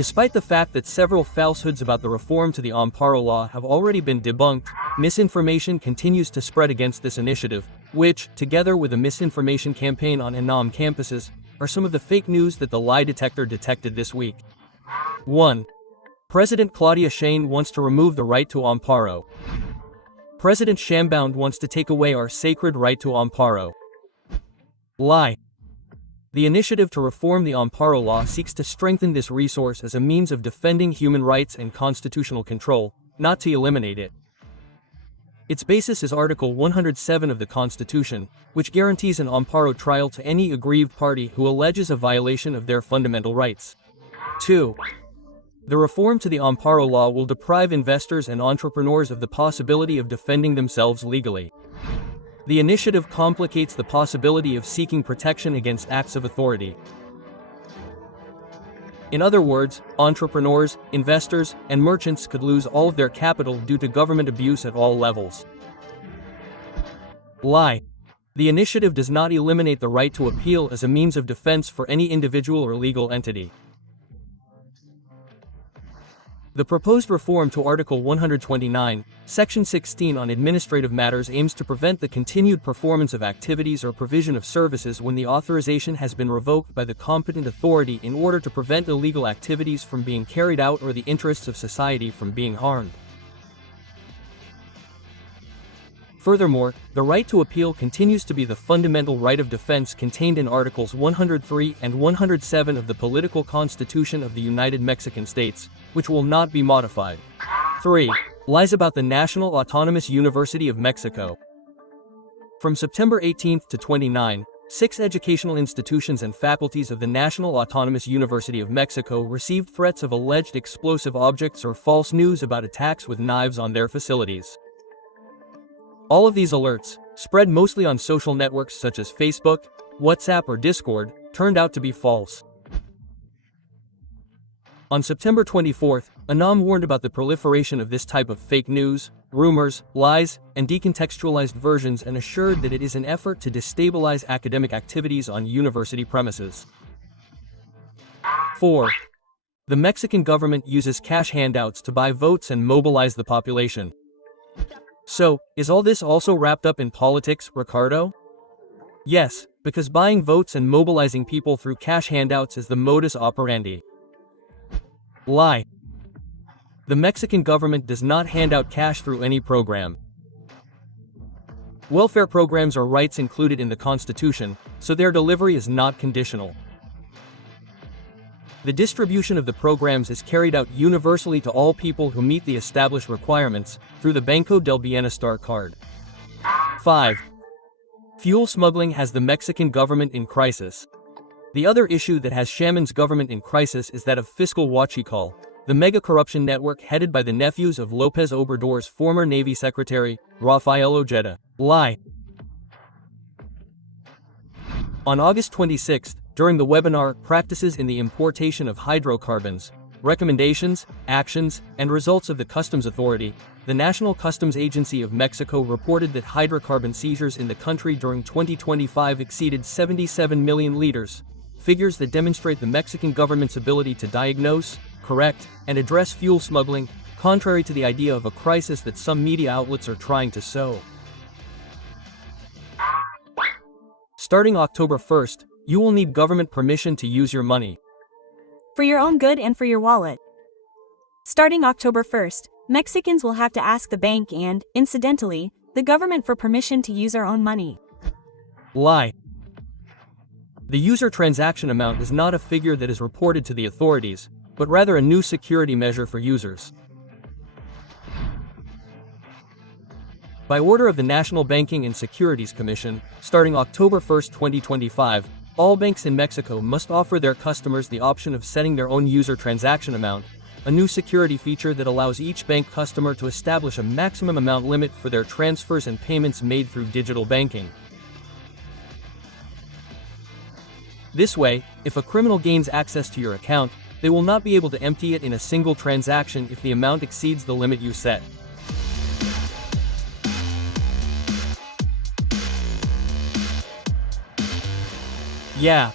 Despite the fact that several falsehoods about the reform to the Amparo law have already been debunked, misinformation continues to spread against this initiative, which, together with a misinformation campaign on UNAM campuses, are some of the fake news that the lie detector detected this week. 1. President Claudia Sheinbaum wants to remove the right to Amparo. President Sheinbaum wants to take away our sacred right to Amparo. Lie. The initiative to reform the Amparo law seeks to strengthen this resource as a means of defending human rights and constitutional control, not to eliminate it. Its basis is Article 107 of the Constitution, which guarantees an Amparo trial to any aggrieved party who alleges a violation of their fundamental rights. 2. The reform to the Amparo law will deprive investors and entrepreneurs of the possibility of defending themselves legally. The initiative complicates the possibility of seeking protection against acts of authority. In other words, entrepreneurs, investors, and merchants could lose all of their capital due to government abuse at all levels. Lie. The initiative does not eliminate the right to appeal as a means of defense for any individual or legal entity. The proposed reform to Article 129, Section 16 on administrative matters aims to prevent the continued performance of activities or provision of services when the authorization has been revoked by the competent authority in order to prevent illegal activities from being carried out or the interests of society from being harmed. Furthermore, the right to appeal continues to be the fundamental right of defense contained in Articles 103 and 107 of the Political Constitution of the United Mexican States, which will not be modified. 3. Lies about the National Autonomous University of Mexico. From September 18 to 29, 6 educational institutions and faculties of the National Autonomous University of Mexico received threats of alleged explosive objects or false news about attacks with knives on their facilities. All of these alerts, spread mostly on social networks such as Facebook, WhatsApp, or Discord, turned out to be false. On September 24, UNAM warned about the proliferation of this type of fake news, rumors, lies, and decontextualized versions and assured that it is an effort to destabilize academic activities on university premises. 4. The Mexican government uses cash handouts to buy votes and mobilize the population. So, is all this also wrapped up in politics, Ricardo? Yes, because buying votes and mobilizing people through cash handouts is the modus operandi. Lie. The Mexican government does not hand out cash through any program. Welfare programs are rights included in the Constitution, so their delivery is not conditional. The distribution of the programs is carried out universally to all people who meet the established requirements, through the Banco del Bienestar card. 5. Fuel smuggling has the Mexican government in crisis. The other issue that has Sheinbaum's government in crisis is that of fiscal huachicoleo, the mega-corruption network headed by the nephews of López Obrador's former Navy Secretary, Rafael Ojeda. Lie. On August 26, during the webinar Practices in the Importation of Hydrocarbons, Recommendations, Actions, and Results of the Customs Authority, the National Customs Agency of Mexico reported that hydrocarbon seizures in the country during 2025 exceeded 77 million liters, figures that demonstrate the Mexican government's ability to diagnose, correct, and address fuel smuggling, contrary to the idea of a crisis that some media outlets are trying to sow. Starting October 1st, you will need government permission to use your money. For your own good and for your wallet. Starting October 1st, Mexicans will have to ask the bank and, incidentally, the government for permission to use our own money. Lie. The user transaction amount is not a figure that is reported to the authorities, but rather a new security measure for users. By order of the National Banking and Securities Commission, starting October 1, 2025, all banks in Mexico must offer their customers the option of setting their own user transaction amount, a new security feature that allows each bank customer to establish a maximum amount limit for their transfers and payments made through digital banking. This way, if a criminal gains access to your account, they will not be able to empty it in a single transaction if the amount exceeds the limit you set. Yeah,